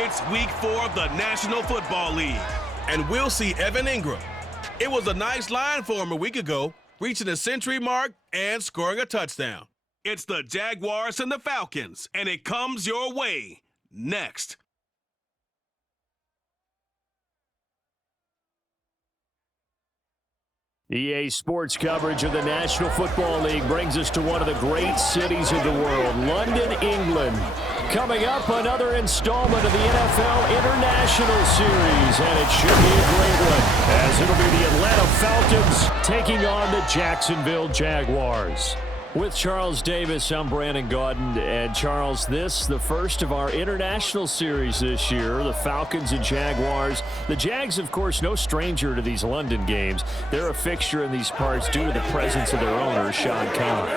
It's week 4 of the National Football League, and we'll see Evan Ingram. It was a nice line for him a week ago, reaching the century mark and scoring a touchdown. It's the Jaguars and the Falcons, and it comes your way next. EA Sports coverage of the National Football League brings us to one of the great cities of the world, London, England. Coming up, another installment of the NFL International Series, and it should be a great one, as it'll be the Atlanta Falcons taking on the Jacksonville Jaguars. With Charles Davis, I'm Brandon Gaudin, and Charles, this the first of our international series this year, the Falcons and Jaguars. The Jags, of course, no stranger to these London games. They're a fixture in these parts due to the presence of their owner, Sean Kemp.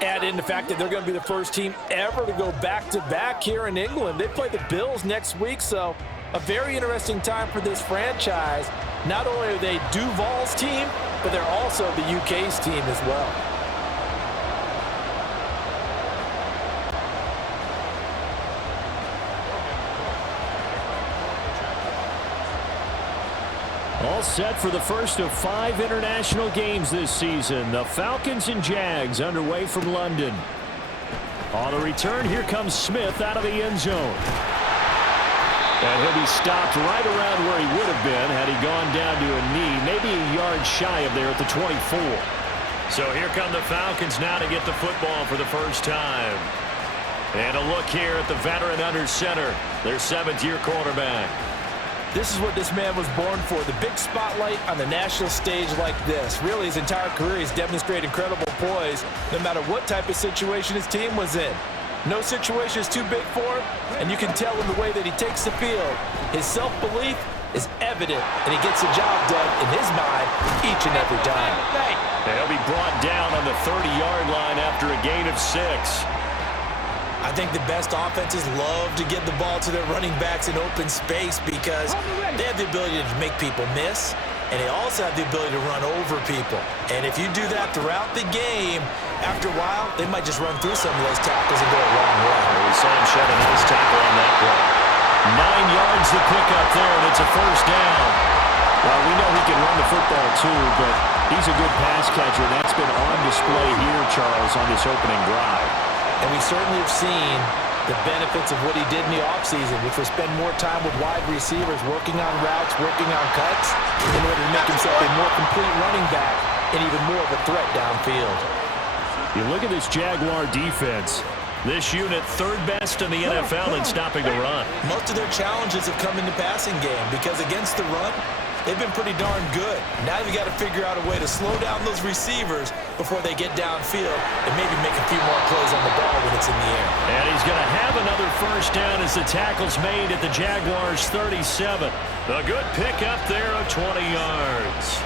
Add in the fact that they're going to be the first team ever to go back-to-back here in England. They play the Bills next week, so a very interesting time for this franchise. Not only are they Duval's team, but they're also the UK's team as well. All set for the first of 5 international games this season. The Falcons and Jags underway from London. On the return, here comes Smith out of the end zone. And he'll be stopped right around where he would have been had he gone down to a knee, maybe a yard shy of there at the 24. So here come the Falcons now to get the football for the first time. And a look here at the veteran under center, their 7th-year quarterback. This is what this man was born for, the big spotlight on the national stage like this. Really, his entire career, he's demonstrated incredible poise, no matter what type of situation his team was in. No situation is too big for him, and you can tell in the way that he takes the field. His self-belief is evident, and he gets the job done in his mind each and every time. He'll be brought down on the 30-yard line after a gain of 6. I think the best offenses love to get the ball to their running backs in open space because they have the ability to make people miss, and they also have the ability to run over people. And if you do that throughout the game, after a while, they might just run through some of those tackles and go a long way. We saw him shed a nice tackle on that play. 9 yards to pick up there, and it's a first down. Well, we know he can run the football too, but he's a good pass catcher, and that's been on display here, Charles, on this opening drive. And we certainly have seen the benefits of what he did in the offseason, which was spend more time with wide receivers, working on routes, working on cuts, in order to make himself a more complete running back and even more of a threat downfield. You look at this Jaguar defense. This unit, 3rd best in the NFL in stopping the run. Most of their challenges have come in the passing game because against the run, they've been pretty darn good. Now they've got to figure out a way to slow down those receivers before they get downfield and maybe make a few more plays on the ball when it's in the air. And he's going to have another first down as the tackle's made at the Jaguars' 37. A good pickup there of 20 yards.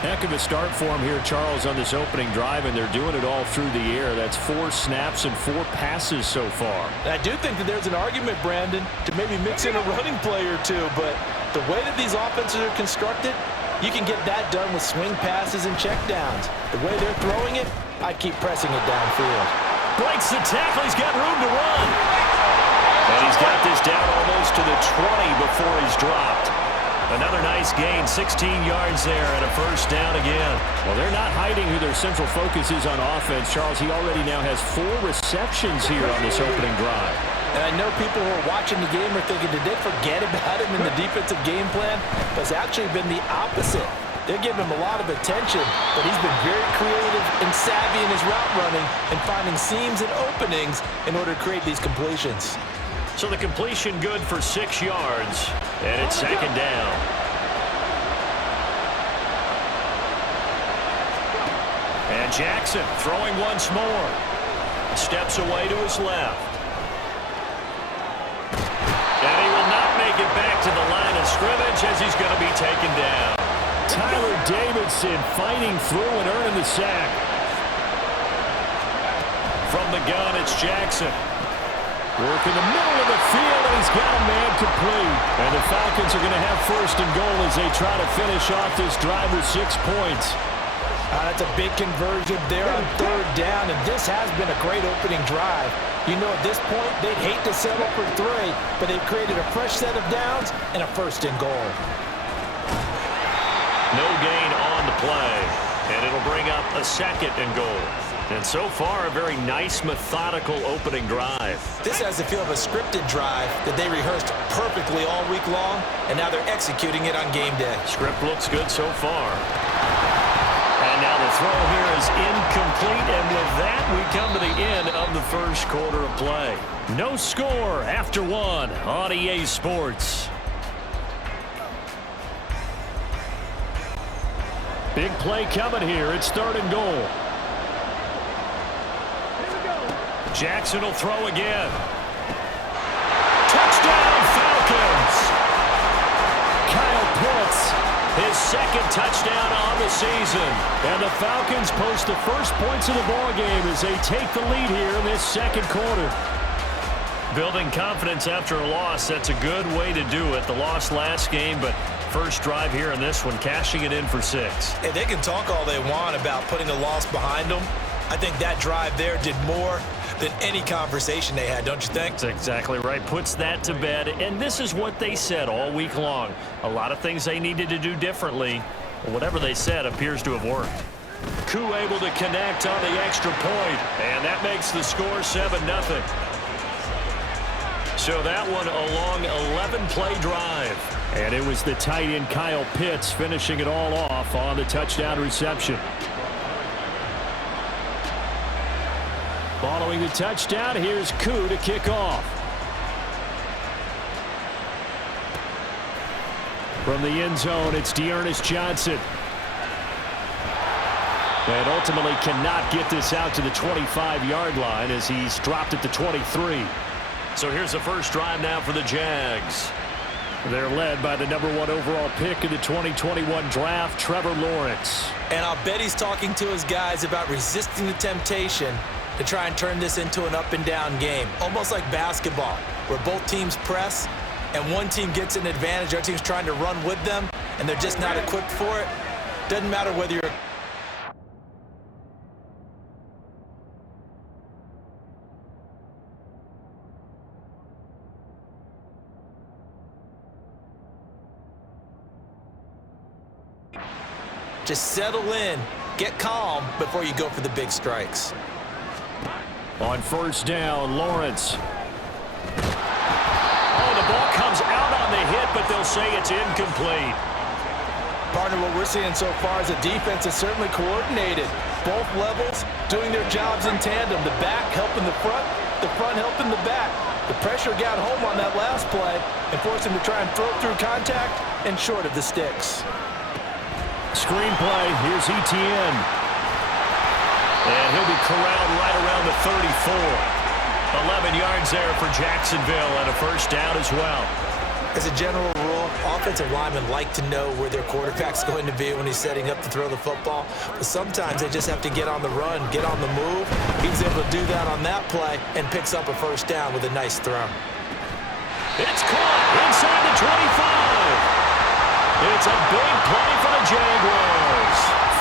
Heck of a start for him here, Charles, on this opening drive, and they're doing it all through the air. That's 4 snaps and 4 passes so far. And I do think that there's an argument, Brandon, to maybe mix in a running play or two, but the way that these offenses are constructed, you can get that done with swing passes and checkdowns. The way they're throwing it, I keep pressing it downfield. Breaks the tackle. He's got room to run. And he's got this down almost to the 20 before he's dropped. Another nice gain, 16 yards there and a first down again. Well, they're not hiding who their central focus is on offense. Charles, he already now has 4 receptions here on this opening drive. And I know people who are watching the game are thinking, did they forget about him in the defensive game plan? But it's actually been the opposite. They're giving him a lot of attention, but he's been very creative and savvy in his route running and finding seams and openings in order to create these completions. So the completion good for 6 yards, and it's 2nd down. And Jackson throwing once more. Steps away to his left. And he will not make it back to the line of scrimmage as he's going to be taken down. Tyler Davidson fighting through and earning the sack. From the gun, it's Jackson. Work in the middle of the field, and he's got a man complete. And the Falcons are going to have 1st and goal as they try to finish off this drive with 6 points. That's a big conversion there on 3rd down, and this has been a great opening drive. You know at this point, they'd hate to settle for 3, but they've created a fresh set of downs and a 1st and goal. No gain on the play, and it'll bring up a 2nd and goal. And so far, a very nice, methodical opening drive. This has the feel of a scripted drive that they rehearsed perfectly all week long, and now they're executing it on game day. Script looks good so far. And now the throw here is incomplete, and with that, we come to the end of the first quarter of play. No score after 1 on EA Sports. Big play coming here. It's 3rd and goal. Jackson will throw again. Touchdown, Falcons! Kyle Pitts, his 2nd touchdown on the season. And the Falcons post the first points of the ballgame as they take the lead here in this 2nd quarter. Building confidence after a loss, that's a good way to do it. The loss last game, but first drive here in this one, cashing it in for 6. Hey, they can talk all they want about putting a loss behind them. I think that drive there did more than any conversation they had, don't you think? That's exactly right. Puts that to bed. And this is what they said all week long. A lot of things they needed to do differently. But whatever they said appears to have worked. Koo able to connect on the extra point. And that makes the score 7-0. So that one a long 11-play drive. And it was the tight end Kyle Pitts finishing it all off on the touchdown reception. Following the touchdown, here's Koo to kick off. From the end zone, it's D'Ernest Johnson. And ultimately cannot get this out to the 25-yard line as he's dropped at the 23. So here's the first drive now for the Jags. They're led by the #1 overall pick in the 2021 draft, Trevor Lawrence. And I'll bet he's talking to his guys about resisting the temptation to try and turn this into an up-and-down game, almost like basketball, where both teams press and one team gets an advantage, other team's trying to run with them, and they're just not equipped for it. Doesn't matter whether you're just settle in, get calm before you go for the big strikes. On first down, Lawrence. Oh, the ball comes out on the hit, but they'll say it's incomplete. Partner, what we're seeing so far is the defense is certainly coordinated. Both levels doing their jobs in tandem. The back helping the front helping the back. The pressure got home on that last play and forced him to try and throw through contact and short of the sticks. Screenplay, here's Etienne. And he'll be corralled right around the 34. 11 yards there for Jacksonville and a first down as well. As a general rule, offensive linemen like to know where their quarterback's going to be when he's setting up to throw the football. But sometimes they just have to get on the run, get on the move. He's able to do that on that play and picks up a first down with a nice throw. It's caught inside the 25. It's a big play for the Jaguars.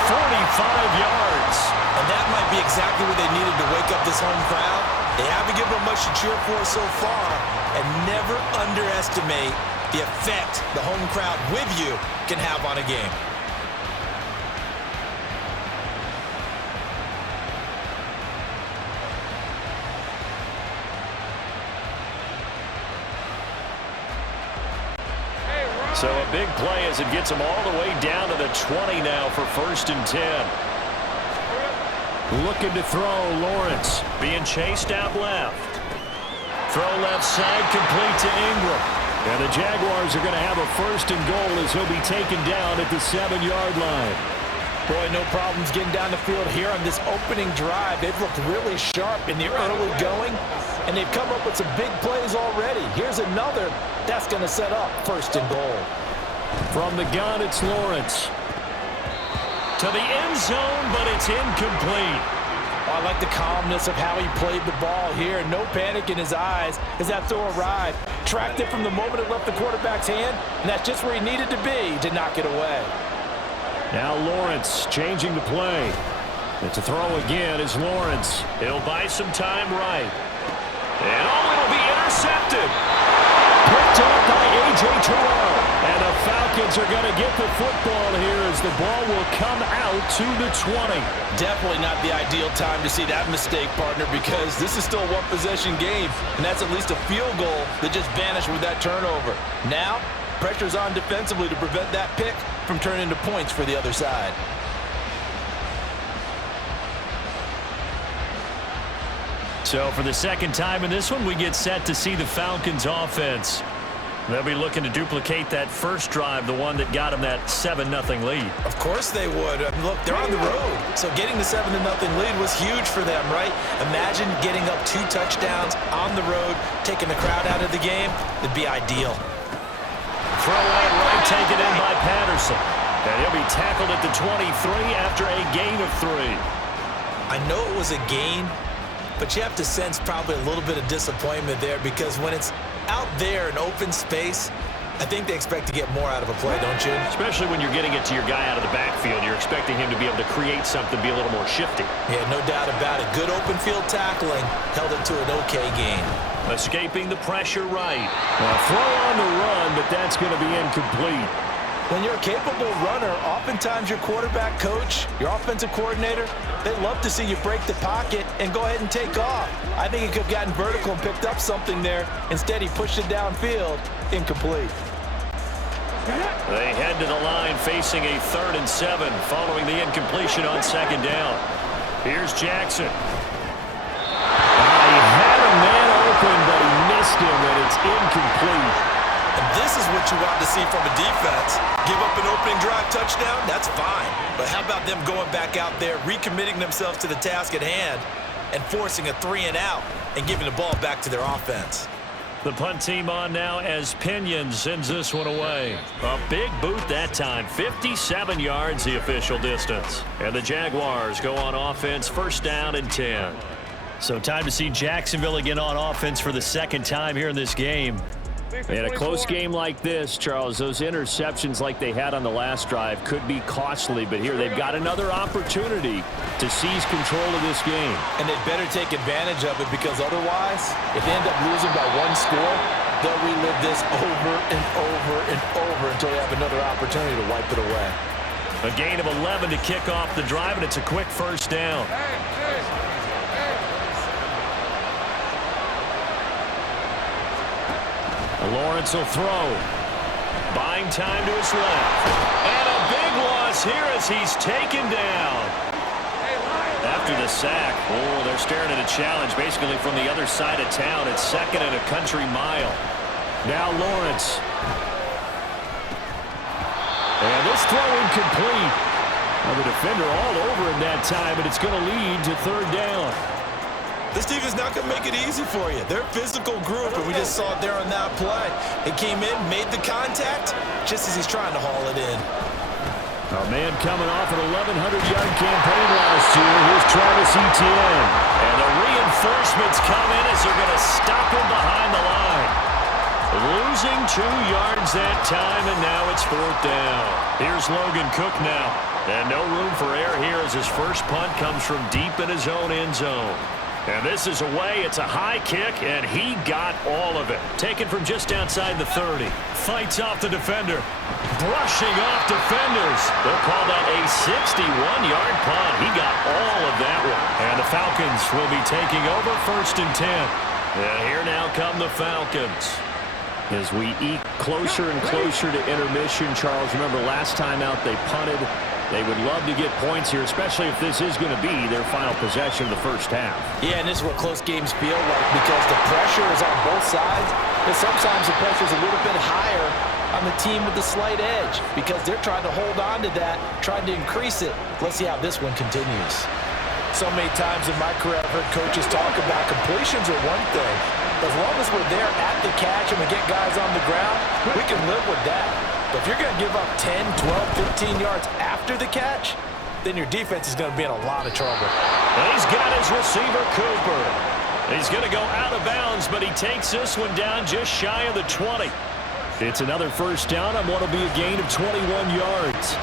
45 yards. And that might be exactly what they needed to wake up this home crowd. They haven't given them much to cheer for so far. And never underestimate the effect the home crowd with you can have on a game. So a big play as it gets them all the way down to the 20 now for 1st and 10. Looking to throw, Lawrence being chased out left. Throw left side, complete to Ingram. And the Jaguars are going to have a 1st and goal as he'll be taken down at the 7-yard line. Boy, no problems getting down the field here on this opening drive. They've looked really sharp in the early going, and they've come up with some big plays already. Here's another that's going to set up 1st and goal. From the gun, it's Lawrence. To the end zone, but it's incomplete. Oh, I like the calmness of how he played the ball here. No panic in his eyes as that throw arrived. Tracked it from the moment it left the quarterback's hand, and that's just where he needed to be to knock it away. Now Lawrence changing the play. And to throw again is Lawrence. He'll buy some time right. And it'll be intercepted. Picked up by A.J. Terrell. And the Falcons are going to get the football here as the ball will come out to the 20. Definitely not the ideal time to see that mistake, partner, because this is still a one-possession game, and that's at least a field goal that just vanished with that turnover. Now, pressure's on defensively to prevent that pick from turning into points for the other side. So for the second time in this one, we get set to see the Falcons offense. They'll be looking to duplicate that first drive, the one that got them that 7-0 lead. Of course they would. Look, they're on the road, so getting the 7-0 lead was huge for them, right? Imagine getting up 2 touchdowns on the road, taking the crowd out of the game. It'd be ideal. Throw out right, taken in by Patterson. And he'll be tackled at the 23 after a gain of 3. I know it was a gain, but you have to sense probably a little bit of disappointment there, because when it's out there in open space, I think they expect to get more out of a play, don't you? Especially when you're getting it to your guy out of the backfield. You're expecting him to be able to create something, be a little more shifty. Yeah, no doubt about it. Good open field tackling held it to an okay gain. Escaping the pressure right. A throw on the run, but that's going to be incomplete. When you're a capable runner, oftentimes your quarterback coach, your offensive coordinator, they love to see you break the pocket and go ahead and take off. I think he could have gotten vertical and picked up something there. Instead, he pushed it downfield. Incomplete. They head to the line facing a 3rd and 7 following the incompletion on 2nd down. Here's Jackson. He had a man open, but he missed him, and it's incomplete. And this is what you want to see from a defense. Give up an opening drive touchdown, that's fine. But how about them going back out there, recommitting themselves to the task at hand, and forcing a 3-and-out and giving the ball back to their offense? The punt team on now as Pinion sends this one away. A big boot that time. 57 yards the official distance. And the Jaguars go on offense, 1st down and 10. So time to see Jacksonville again on offense for the 2nd time here in this game. In a close game like this, Charles, those interceptions like they had on the last drive could be costly, but here they've got another opportunity to seize control of this game. And they better take advantage of it, because otherwise, if they end up losing by 1 score, they'll relive this over and over and over until they have another opportunity to wipe it away. A gain of 11 to kick off the drive, and it's a quick 1st down. Lawrence will throw. Buying time to his left. And a big loss here as he's taken down. After the sack, they're staring at a challenge basically from the other side of town. It's 2nd and a country mile. Now Lawrence. And this throw incomplete. Well, the defender all over him that time, but it's going to lead to 3rd down. This defense is not going to make it easy for you. They're a physical group, and we just saw it there on that play. It came in, made the contact, just as he's trying to haul it in. A man coming off an 1,100-yard campaign last year. Here's Travis Etienne. And the reinforcements come in as they're going to stop him behind the line. Losing 2 yards that time, and now it's 4th down. Here's Logan Cook now. And no room for error here as his first punt comes from deep in his own end zone. And this is away. It's a high kick, and he got all of it. Taken from just outside the 30. Fights off the defender. Brushing off defenders. They'll call that a 61-yard punt. He got all of that one. And the Falcons will be taking over 1st and 10. And here now come the Falcons. As we eke closer and closer to intermission, Charles, remember last time out they punted. They would love to get points here, especially if this is going to be their final possession of the 1st half. Yeah, and this is what close games feel like, because the pressure is on both sides. And sometimes the pressure is a little bit higher on the team with the slight edge, because they're trying to hold on to that, trying to increase it. Let's see how this one continues. So many times in my career, I've heard coaches talk about completions are one thing. As long as we're there at the catch and we get guys on the ground, we can live with that. But if you're going to give up 10, 12, 15 yards after the catch, then your defense is going to be in a lot of trouble. And he's got his receiver, Cooper. He's going to go out of bounds, but he takes this one down just shy of the 20. It's another 1st down on what will be a gain of 21 yards.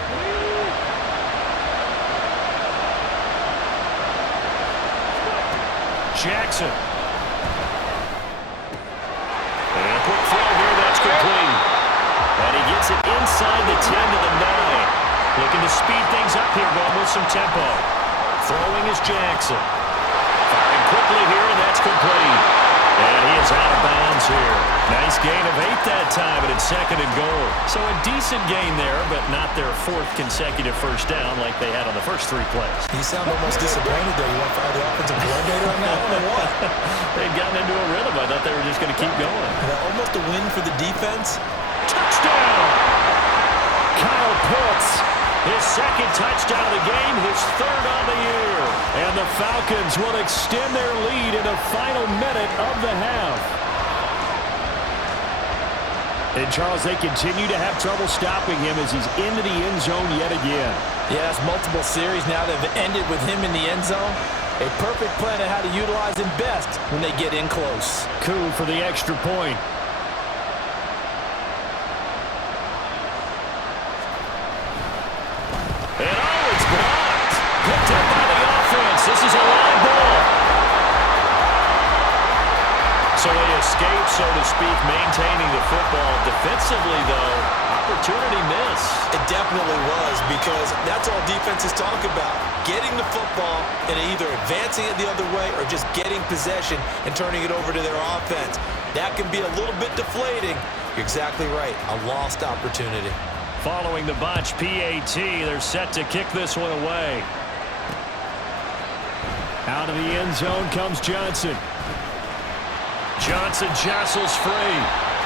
Jackson. inside the 10 to the 9. Looking to speed things up here, going with some tempo. Throwing is Jackson. Firing quickly here, and that's complete. And he is out of bounds here. Nice gain of 8 that time, and it's 2nd and goal. So a decent gain there, but not their 4th consecutive first down like they had on the first 3 plays. You sound almost disappointed there. You want to fire the offensive coordinator on that one or what? They'd gotten into a rhythm. I thought they were just going to keep going. Yeah, almost a win for the defense. Touchdown! Kyle Pitts, his 2nd touchdown of the game, his 3rd on the year. And the Falcons will extend their lead in the final minute of the half. And, Charles, they continue to have trouble stopping him as he's into the end zone yet again. Yes, multiple series now that have ended with him in the end zone. A perfect plan on how to utilize him best when they get in close. Koo for the extra point. And it's blocked. Picked up by the offense. This is a live ball. So they escape, so to speak, maintaining the football. Defensively, though, opportunity miss. It definitely was, because that's all defenses talk about. Getting the football and either advancing it the other way or just getting possession and turning it over to their offense. That can be a little bit deflating. You're exactly right. A lost opportunity. Following the botch PAT, they're set to kick this one away. Out of the end zone comes Johnson. Johnson jostles free.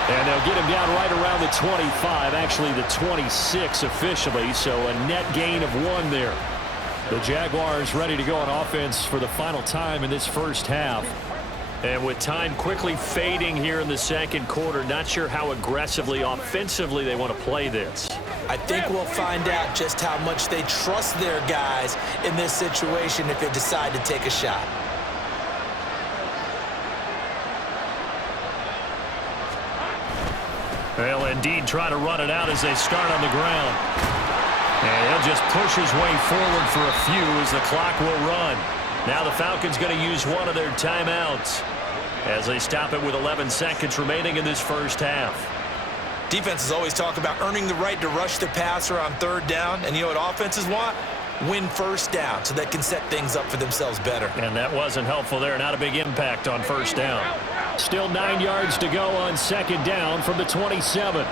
And they'll get him down right around the 25, actually the 26 officially, so a net gain of 1 there. The Jaguars ready to go on offense for the final time in this first half. And with time quickly fading here in the 2nd quarter, not sure how aggressively, offensively they want to play this. I think we'll find out just how much they trust their guys in this situation if they decide to take a shot. They'll indeed try to run it out as they start on the ground. And he'll just push his way forward for a few as the clock will run. Now the Falcons going to use one of their timeouts as they stop it with 11 seconds remaining in this first half. Defenses always talk about earning the right to rush the passer on 3rd down. And you know what offenses want? Win first down so they can set things up for themselves better. And that wasn't helpful there. Not a big impact on first down. Still 9 yards to go on 2nd down from the 27.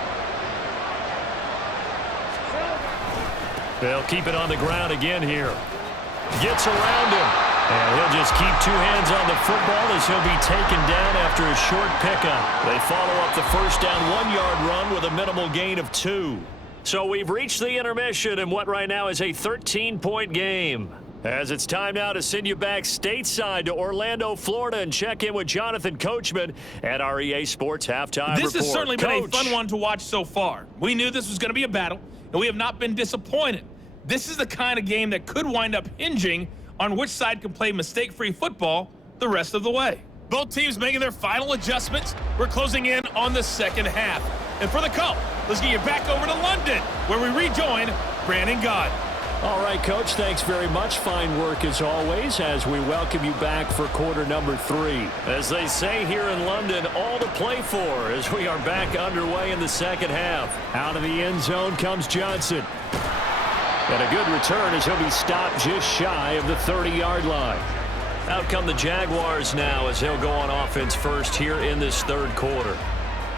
They'll keep it on the ground again here. Gets around him. And he'll just keep 2 hands on the football as he'll be taken down after a short pickup. They follow up the first down 1-yard run with a minimal gain of 2. So we've reached the intermission in what right now is a 13-point game. As it's time now to send you back stateside to Orlando, Florida, and check in with Jonathan Coachman at our EA Sports Halftime Report. This has certainly been a fun one to watch so far. We knew this was going to be a battle, and we have not been disappointed. This is the kind of game that could wind up hinging on which side can play mistake-free football the rest of the way. Both teams making their final adjustments. We're closing in on the 2nd half. And for the call, let's get you back over to London, where we rejoin Brandon Gaudin. All right, Coach, thanks very much. Fine work as always as we welcome you back for quarter number 3. As they say here in London, all to play for as we are back underway in the 2nd half. Out of the end zone comes Johnson. And a good return as he'll be stopped just shy of the 30-yard line. Out come the Jaguars now as they'll go on offense first here in this 3rd quarter.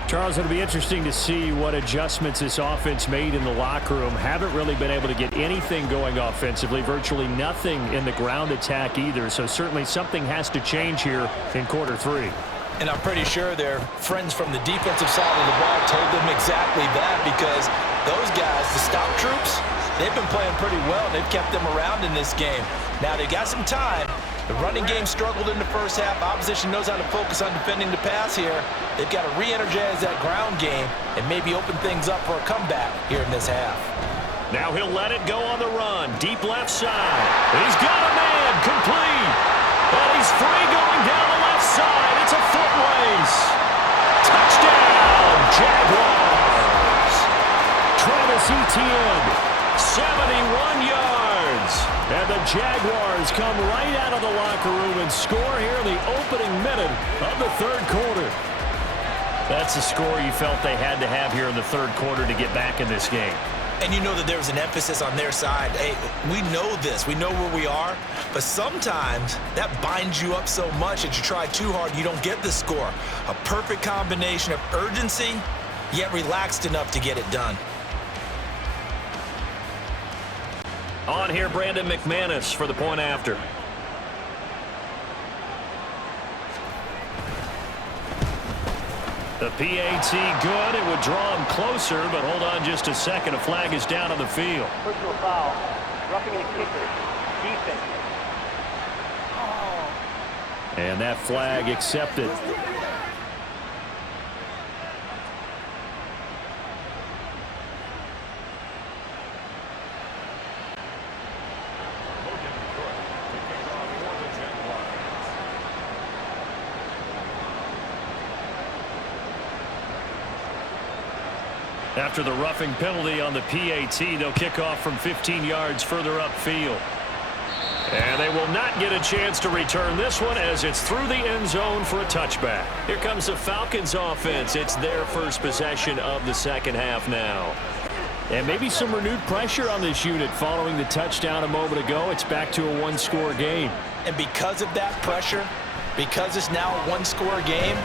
Charles, it'll be interesting to see what adjustments this offense made in the locker room. Haven't really been able to get anything going offensively, virtually nothing in the ground attack either. So certainly something has to change here in quarter 3. And I'm pretty sure their friends from the defensive side of the ball told them exactly that, because those guys, the stop troops, they've been playing pretty well. They've kept them around in this game. Now they've got some time. The running game struggled in the first half. Opposition knows how to focus on defending the pass here. They've got to re-energize that ground game and maybe open things up for a comeback here in this half. Now he'll let it go on the run. Deep left side. He's got a man. Complete. And he's free going down the left side. It's a foot race. Touchdown, Jaguars. Travis Etienne, 71 yards. And the Jaguars come right out of the locker room and score here in the opening minute of the 3rd quarter. That's the score you felt they had to have here in the third quarter to get back in this game. And you know that there was an emphasis on their side. Hey, we know this. We know where we are. But sometimes that binds you up so much that you try too hard, you don't get the score. A perfect combination of urgency, yet relaxed enough to get it done. On here, Brandon McManus for the point after. The PAT good. It would draw him closer, but hold on just a second. A flag is down on the field. Personal foul. Roughing the kicker. Defense. And that flag accepted. After the roughing penalty on the PAT, they'll kick off from 15 yards further upfield. And they will not get a chance to return this one as it's through the end zone for a touchback. Here comes the Falcons offense. It's their first possession of the second half now. And maybe some renewed pressure on this unit following the touchdown a moment ago. It's back to a one-score game. And because of that pressure, because it's now a one-score game,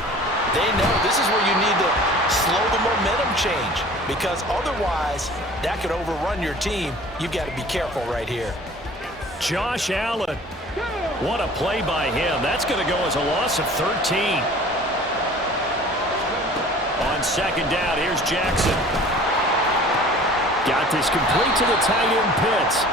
they know this is where you need to slow the momentum change, because otherwise that could overrun your team. You've got to be careful right here. Josh Allen. What a play by him. That's going to go as a loss of 13. On second down, here's Jackson. Got this complete to the tight end Pitts.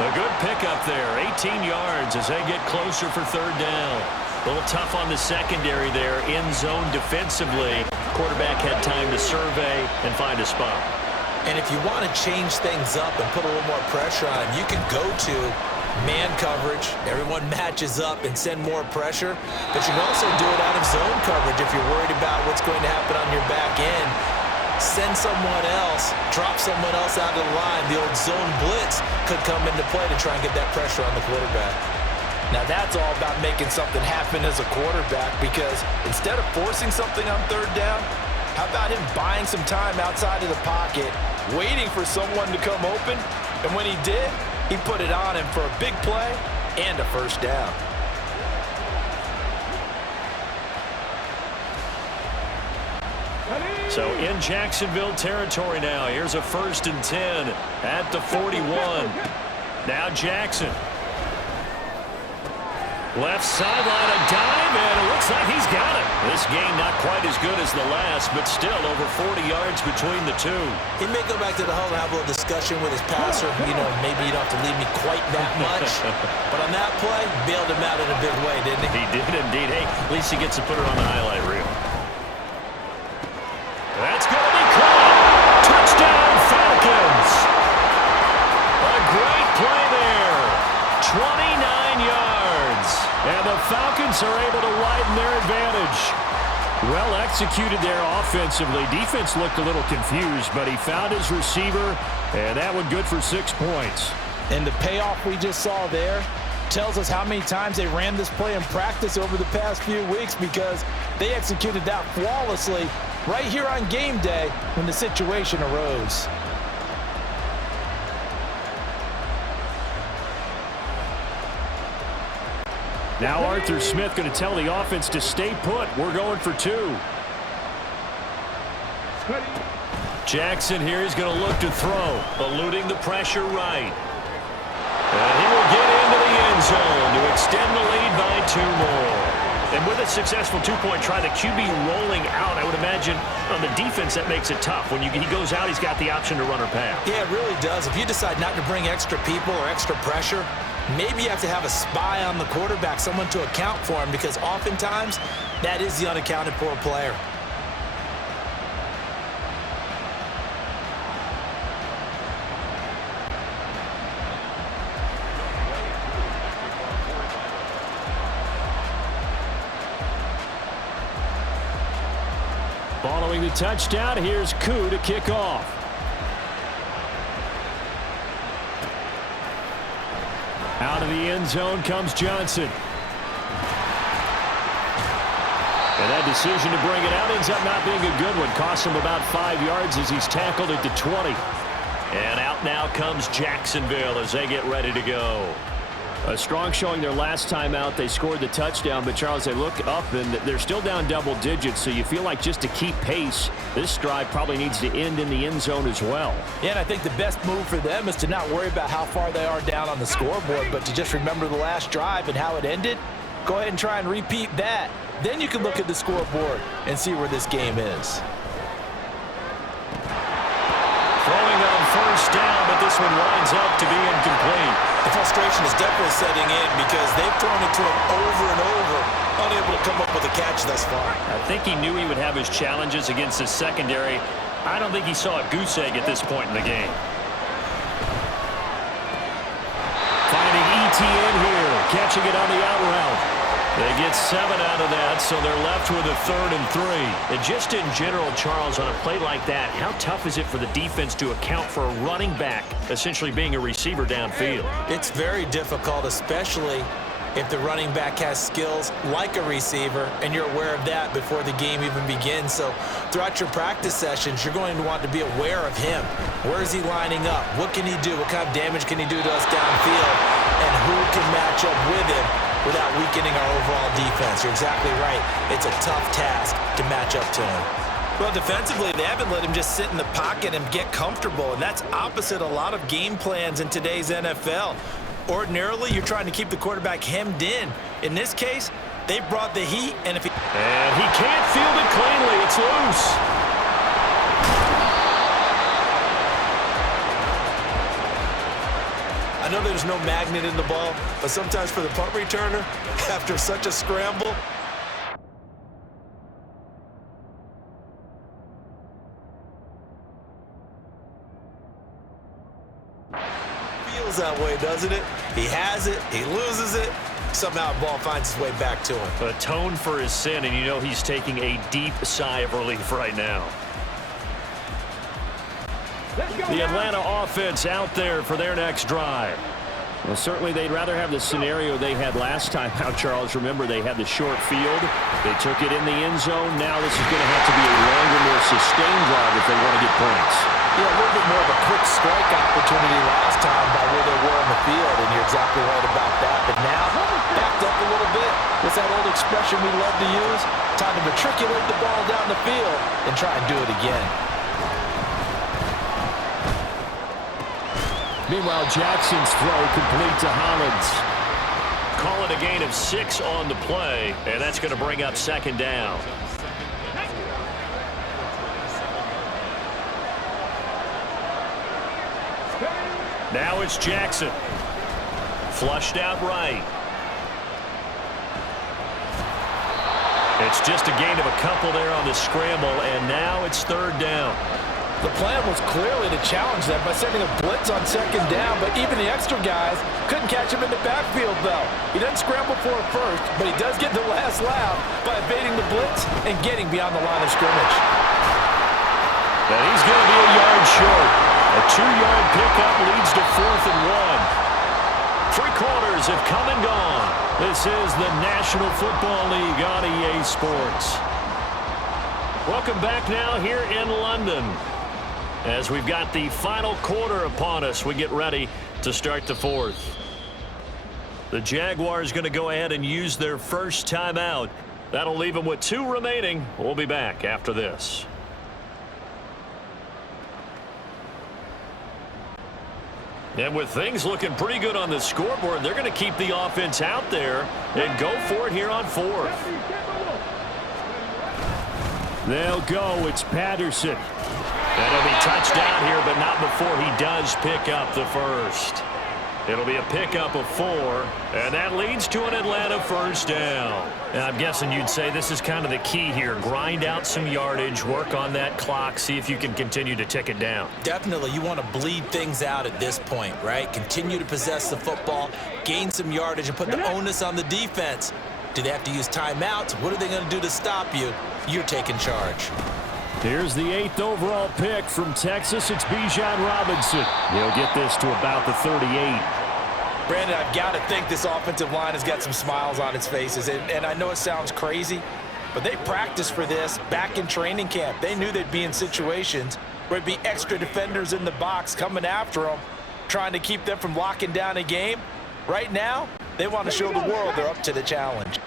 A good pickup there. 18 yards as they get closer for third down. A little tough on the secondary there. In zone defensively. Quarterback had time to survey and find a spot. And if you want to change things up and put a little more pressure on him, you can go to man coverage. Everyone matches up and send more pressure. But you can also do it out of zone coverage if you're worried about what's going to happen on your back end. Send someone else, drop someone else out of the line. The old zone blitz could come into play to try and get that pressure on the quarterback. Now that's all about making something happen as a quarterback, because instead of forcing something on third down, how about him buying some time outside of the pocket, waiting for someone to come open, and when he did, he put it on him for a big play and a first down. So in Jacksonville territory now. Here's a 1st and 10 at the 41. Now Jackson. Left sideline, a dive, and it looks like he's got it. This game not quite as good as the last, but still over 40 yards between the two. He may go back to the huddle and have a little discussion with his passer. You know, maybe you don't have to leave me quite that much. But on that play, bailed him out in a big way, didn't he? He did indeed. Hey, at least he gets to put it on the highlight reel. That's going to be caught. Touchdown, Falcons. A great play there. 29 yards. And the Falcons are able to widen their advantage. Well executed there offensively. Defense looked a little confused, but he found his receiver, and that one good for 6 points. And the payoff we just saw there tells us how many times they ran this play in practice over the past few weeks, because they executed that flawlessly right here on game day when the situation arose. Now Arthur Smith going to tell the offense to stay put. We're going for 2. Jackson here is going to look to throw, eluding the pressure right. And he will get into the end zone to extend the lead by 2 more. And with a successful 2-point try, the QB rolling out, I would imagine on the defense that makes it tough. When he goes out, he's got the option to run or pass. Yeah, it really does. If you decide not to bring extra people or extra pressure, maybe you have to have a spy on the quarterback, someone to account for him, because oftentimes that is the unaccounted for player. Following the touchdown, here's Koo to kick off. Out of the end zone comes Johnson. And that decision to bring it out ends up not being a good one. Costs him about 5 yards as he's tackled it to 20. And out now comes Jacksonville as they get ready to go. A strong showing their last time out. They scored the touchdown, but Charles, they look up and they're still down double digits, so you feel like just to keep pace, this drive probably needs to end in the end zone as well. Yeah, and I think the best move for them is to not worry about how far they are down on the scoreboard, but to just remember the last drive and how it ended. Go ahead and try and repeat that. Then you can look at the scoreboard and see where this game is. Throwing on first down, but this one winds up to be incomplete. The frustration is definitely setting in because they've thrown it to him over and over, unable to come up with a catch thus far. I think he knew he would have his challenges against his secondary. I don't think he saw a goose egg at this point in the game. Finding ETN here, catching it on the out route. They get 7 out of that, so they're left with a 3rd and 3. And just in general, Charles, on a play like that, how tough is it for the defense to account for a running back essentially being a receiver downfield? It's very difficult, especially if the running back has skills like a receiver, and you're aware of that before the game even begins. So throughout your practice sessions, you're going to want to be aware of him. Where is he lining up? What can he do? What kind of damage can he do to us downfield? And who can match up with him without weakening our overall defense? You're exactly right. It's a tough task to match up to him. Well, defensively, they haven't let him just sit in the pocket and get comfortable, and that's opposite a lot of game plans in today's NFL. Ordinarily, you're trying to keep the quarterback hemmed in. In this case, they brought the heat, and if he can't field it cleanly. It's loose. I know there's no magnet in the ball, but sometimes for the punt returner, after such a scramble, feels that way, doesn't it? He has it, he loses it, somehow the ball finds its way back to him. Atone for his sin, and you know he's taking a deep sigh of relief right now. The Atlanta offense out there for their next drive. Well, certainly they'd rather have the scenario they had last time out, Charles. Remember, they had the short field. They took it in the end zone. Now this is going to have to be a longer, more sustained drive if they want to get points. Yeah, a little bit more of a quick strike opportunity last time by where they were on the field, and you're exactly right about that. But now, backed up a little bit. What's that old expression we love to use? Time to matriculate the ball down the field and try and do it again. Meanwhile, Jackson's throw complete to Hollins. Call it a gain of 6 on the play, and that's going to bring up 2nd down. Now it's Jackson. Flushed out right. It's just a gain of a couple there on the scramble, and now it's 3rd down. The plan was clearly to challenge them by sending a blitz on 2nd down, but even the extra guys couldn't catch him in the backfield, though. He doesn't scramble for it first, but he does get the last laugh by evading the blitz and getting beyond the line of scrimmage. And he's going to be a yard short. A 2-yard pickup leads to 4th and 1. 3 quarters have come and gone. This is the National Football League on EA Sports. Welcome back now here in London. As we've got the final quarter upon us, we get ready to start the 4th. The Jaguars going to go ahead and use their first timeout. That'll leave them with 2 remaining. We'll be back after this. And with things looking pretty good on the scoreboard, they're going to keep the offense out there and go for it here on 4th. They'll go. It's Patterson. That'll be touchdown here, but not before he does pick up the first. It'll be a pickup of 4, and that leads to an Atlanta 1st down. And I'm guessing you'd say this is kind of the key here. Grind out some yardage, work on that clock, see if you can continue to tick it down. Definitely, you want to bleed things out at this point, right? Continue to possess the football, gain some yardage, and put the onus on the defense. Do they have to use timeouts? What are they going to do to stop you? You're taking charge. Here's the 8th overall pick from Texas. It's Bijan Robinson. He'll get this to about the 38. Brandon, I've got to think this offensive line has got some smiles on its faces. And I know it sounds crazy, but they practiced for this back in training camp. They knew they'd be in situations where there'd be extra defenders in the box coming after them, trying to keep them from locking down a game. Right now, they want to show the world they're up to the challenge.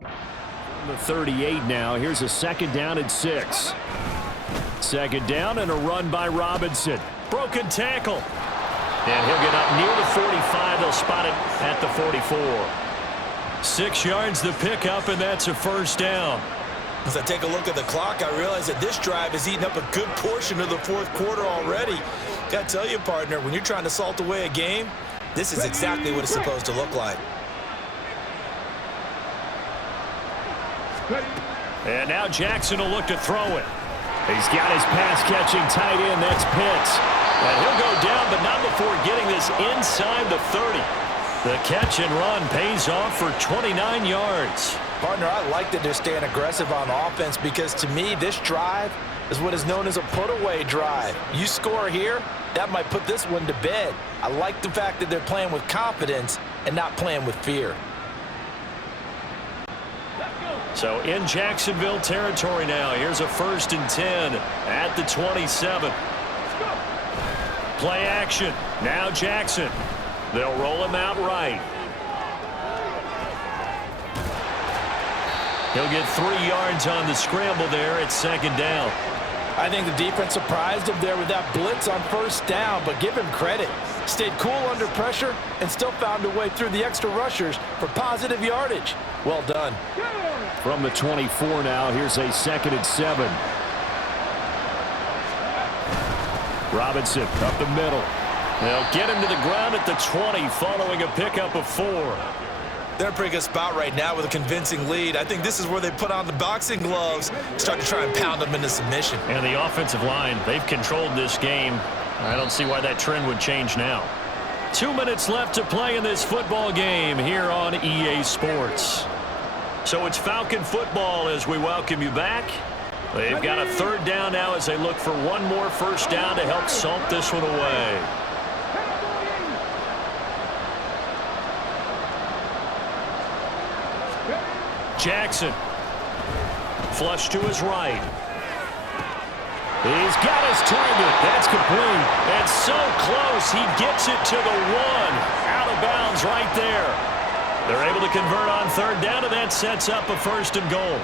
The 38 now. Here's a 2nd down and 6. 2nd down and a run by Robinson. Broken tackle. And he'll get up near the 45. They'll spot it at the 44. 6 yards the pickup, and that's a 1st down. As I take a look at the clock, I realize that this drive has eaten up a good portion of the 4th quarter already. Got to tell you, partner, when you're trying to salt away a game, this is exactly what it's supposed to look like. And now Jackson will look to throw it. He's got his pass-catching tight end. That's Pitts. And he'll go down, but not before getting this inside the 30. The catch and run pays off for 29 yards. Partner, I like that they're staying aggressive on offense because, to me, this drive is what is known as a put-away drive. You score here, that might put this one to bed. I like the fact that they're playing with confidence and not playing with fear. So in Jacksonville territory now. Here's a 1st and 10 at the 27. Play action. Now Jackson. They'll roll him out right. He'll get 3 yards on the scramble there at 2nd down. I think the defense surprised him there with that blitz on 1st down, but give him credit. Stayed cool under pressure and still found a way through the extra rushers for positive yardage. Well done. From the 24 now, here's a 2nd and 7. Robinson up the middle. They'll get him to the ground at the 20 following a pickup of 4. They're in a pretty good spot right now with a convincing lead. I think this is where they put on the boxing gloves, start to try and pound them into submission. And the offensive line, they've controlled this game. I don't see why that trend would change now. 2 minutes left to play in this football game here on EA Sports. So it's Falcon football as we welcome you back. They've got a 3rd down now as they look for one more 1st down to help salt this one away. Jackson. Flush to his right. He's got his target. That's complete. And so close, he gets it to the 1. Out of bounds right there. They're able to convert on 3rd down, and that sets up a 1st and goal.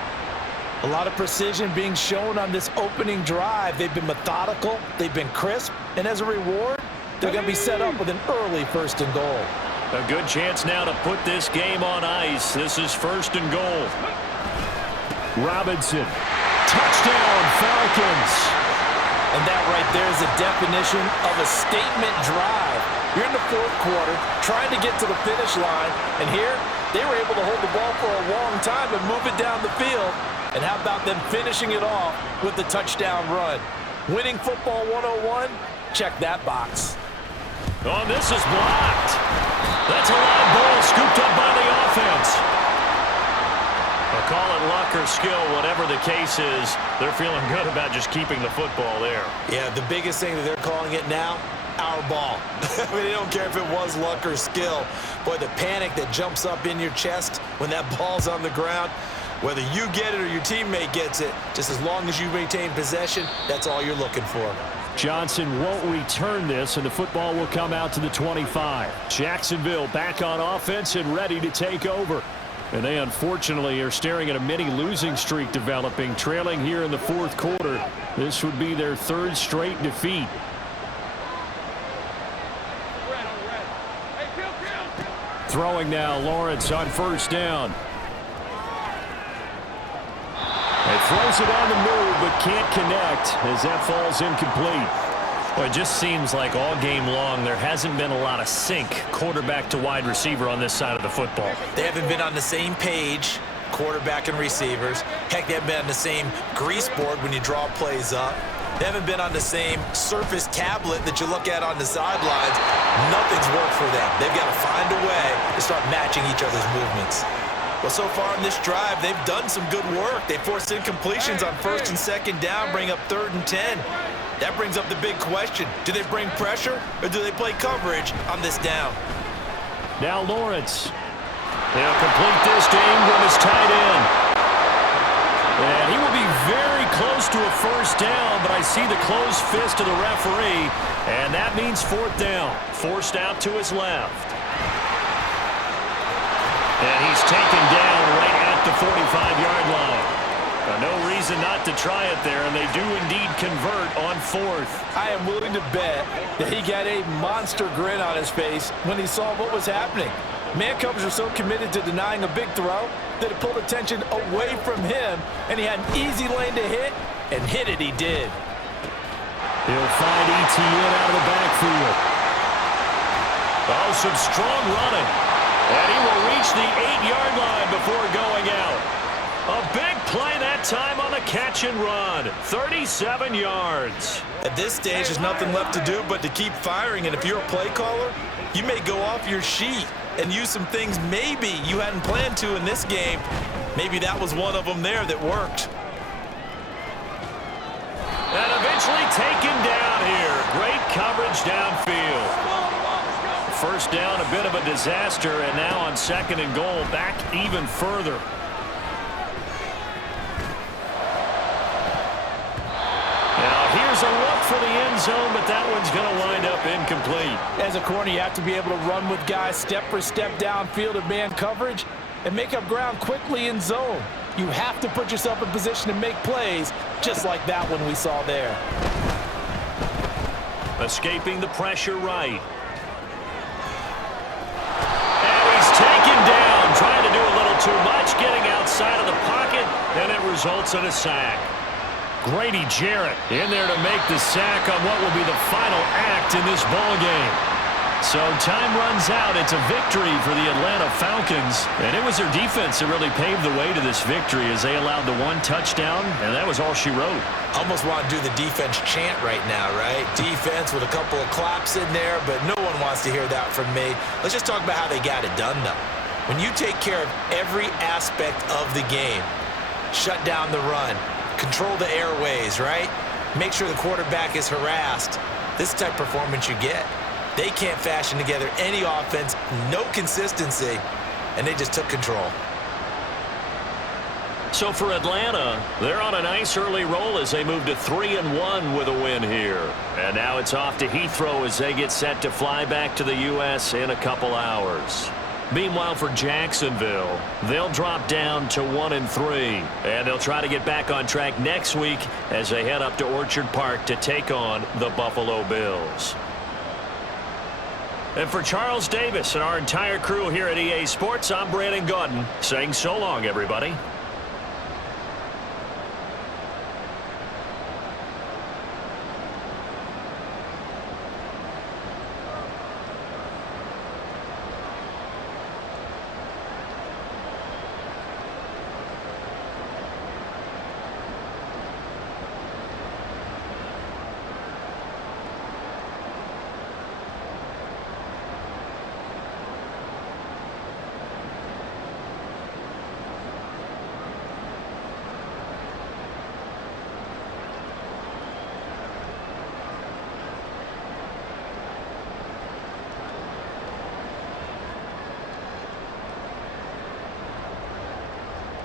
A lot of precision being shown on this opening drive. They've been methodical. They've been crisp. And as a reward, they're going to be set up with an early 1st and goal. A good chance now to put this game on ice. This is 1st and goal. Robinson. Touchdown, Falcons. And that right there is a definition of a statement drive. You're in the 4th quarter, trying to get to the finish line, and here they were able to hold the ball for a long time and move it down the field. And how about them finishing it off with the touchdown run? Winning football 101? Check that box. Oh, this is blocked. That's a line ball scooped up by the offense. I'll call it luck or skill, whatever the case is. They're feeling good about just keeping the football there. Yeah, the biggest thing that they're calling it now, our ball. I mean, they don't care if it was luck or skill. Boy, the panic that jumps up in your chest when that ball's on the ground, whether you get it or your teammate gets it, just as long as you maintain possession, that's all you're looking for. Johnson won't return this, and the football will come out to the 25. Jacksonville back on offense and ready to take over. And they unfortunately are staring at a mini losing streak developing, trailing here in the 4th quarter. This would be their 3rd straight defeat. Throwing now, Lawrence on 1st down. He throws it on the move, but can't connect as that falls incomplete. Well, it just seems like all game long there hasn't been a lot of sync quarterback to wide receiver on this side of the football. They haven't been on the same page, quarterback and receivers. Heck, they haven't been on the same grease board when you draw plays up. They haven't been on the same surface tablet that you look at on the sidelines. Nothing's worked for them. They've got to find a way to start matching each other's movements. Well, so far in this drive, they've done some good work. They forced incompletions on 1st and 2nd down, bring up 3rd and 10. That brings up the big question. Do they bring pressure or do they play coverage on this down? Now Lawrence. He'll complete this to Ingram as tight end. And he will be very close to a first down, but I see the closed fist of the referee, and that means fourth down. Forced out to his left. And he's taken down right at the 45-yard line. No reason not to try it there, and they do indeed convert on fourth. I am willing to bet that he got a monster grin on his face when he saw what was happening. Man coverage was so committed to denying a big throw that it pulled attention away from him, and he had an easy lane to hit, and hit it he did. He'll find ETN out of the backfield. Oh, some strong running. And he will reach the 8-yard line before going out. A big play that time on the catch and run. 37 yards. At this stage, there's nothing left to do but to keep firing, and if you're a play caller, you may go off your sheet and use some things maybe you hadn't planned to in this game. Maybe that was one of them there that worked. And eventually taken down here. Great coverage downfield. First down, a bit of a disaster, and now on second and goal, back even further. Now here's a look for the end zone, but that one's going to wind up incomplete. As a corner, you have to be able to run with guys step for step downfield of man coverage and make up ground quickly in zone. You have to put yourself in position to make plays, just like that one we saw there. Escaping the pressure right. And he's taken down, trying to do a little too much, getting outside of the pocket, and it results in a sack. Grady Jarrett in there to make the sack on what will be the final act in this ball game. So time runs out. It's a victory for the Atlanta Falcons. And it was their defense that really paved the way to this victory as they allowed the one touchdown, and that was all she wrote. Almost want to do the defense chant right now, right? Defense with a couple of claps in there, but no one wants to hear that from me. Let's just talk about how they got it done, though. When you take care of every aspect of the game, shut down the run, control the airways, right? Make sure the quarterback is harassed. This type of performance you get. They can't fashion together any offense, no consistency, and they just took control. So for Atlanta, they're on a nice early roll as they move to 3-1 with a win here. And now it's off to Heathrow as they get set to fly back to the U.S. in a couple hours. Meanwhile, for Jacksonville, they'll drop down to 1-3, and they'll try to get back on track next week as they head up to Orchard Park to take on the Buffalo Bills. And for Charles Davis and our entire crew here at EA Sports, I'm Brandon Gaudin saying so long, everybody.